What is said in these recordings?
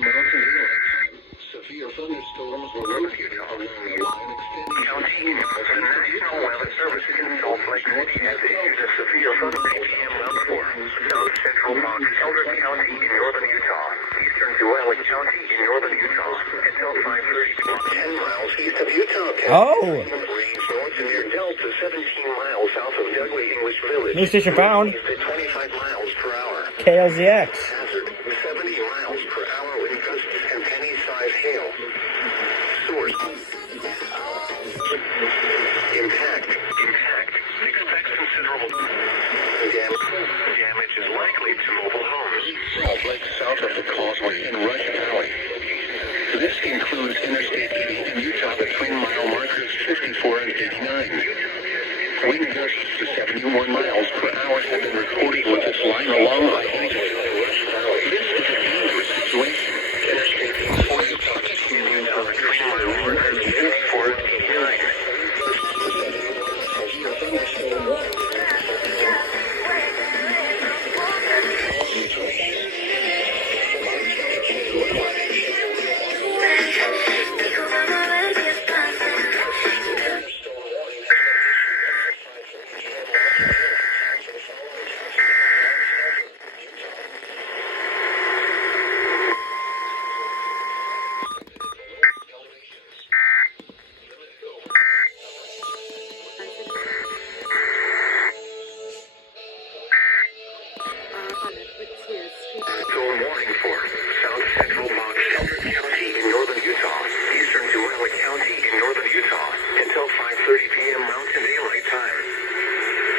Severe thunderstorms were located along the line extending County, the National Weather Service in Salt Lake City has issued a severe thunderstorm alert for South Central Mount Elder County in northern Utah, eastern Tualatin County in northern Utah, until 5:30, 10 miles east of Utah. Range north and near Delta, 17 miles south of Dugway English Village. New station found. 25 miles per hour. KLZX. Hazard, 70 miles per hour wind gusts and penny-sized hail. Source. Impact. Expect considerable damage is likely to mobile homes. Salt Lake south of the Causeway in Rush Valley. This includes Interstate 80 in Utah between mile markers 54 and 89. Wind gusts to 71 miles per hour have been recorded with this line along I-80. This is a dangerous situation. Interstate 84 Utah between Utah between mile markers 54 and 89. Storm warning for South Central Mount Elder County in northern Utah, eastern Tualatin County in northern Utah, until 5:30 p.m. Mountain Daylight Time.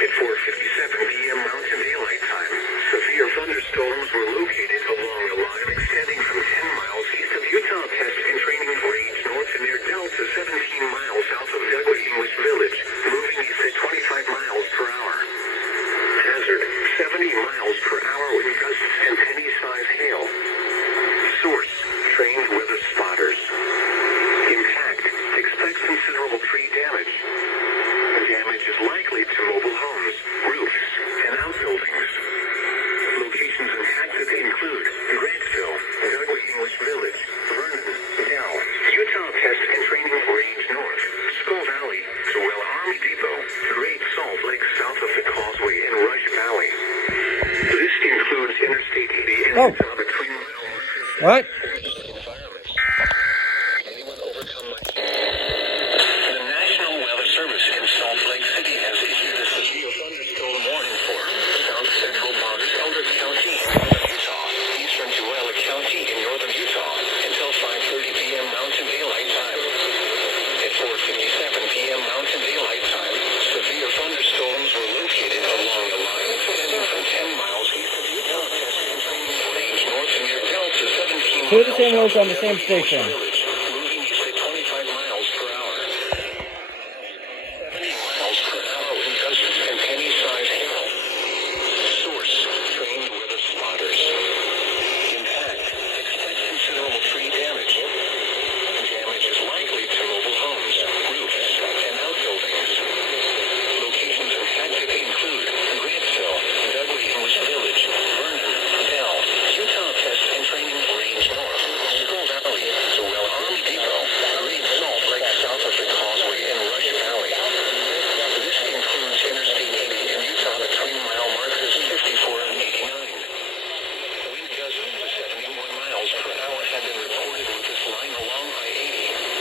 At 4:57 p.m. Mountain Daylight Time, severe thunderstorms were located along a line extending from 10 miles east of Utah Test and Training Range north and near Delta, 17 miles south of Dugway English Village, moving east at 25 miles per hour. Hazard, 70 miles per hour wind gusts and penny-sized hail. Source, trained weather spotters. Impact, expect considerable tree damage. Damage is likely to mobile homes, roofs, and outbuildings. Locations impacted include Grantsville, Dugway English Village, Vernon, Dell, Utah Test and Training Range North, Skull Valley, Tualatin Army Depot, Great Salt Lake south of the Causeway and Rush Valley. This includes Interstate 80 and Utah between mile markers. What? Anyone overcome The National Weather Service in Salt Lake City has issued a severe thunderstorm warning for South Central Mount Elder County in northern Utah, eastern Tualatin County in northern Utah, until 5:30 p.m. Mountain Daylight Time. At 4:57 p.m. Mountain Daylight Time, severe thunderstorms were located along the line extending from 10 miles east of Utah Test and Training Range north and near Delta, 17 Two of the same miles roads on the same station. Village, moving east at 25 miles per hour. 70 miles per hour wind gusts and penny-sized hail. Source, trained weather spotters. Impact, expect considerable tree damage. Damage is likely to mobile homes, roofs, and outbuildings. Locations impacted include Grantsville, Dugway English Village, Vernon, Dell, Utah Test and Training Range North, Skull Valley, Tualatin Army Depot, Great Salt Lake south of the Causeway and Rush Valley. This includes Interstate 80 in Utah between mile markers 54 and 89. Wind gusts to 71 miles per hour have been reported with this line along I-80.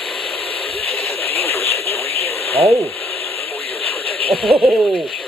This is a dangerous situation. Oh. For your protection, Oh.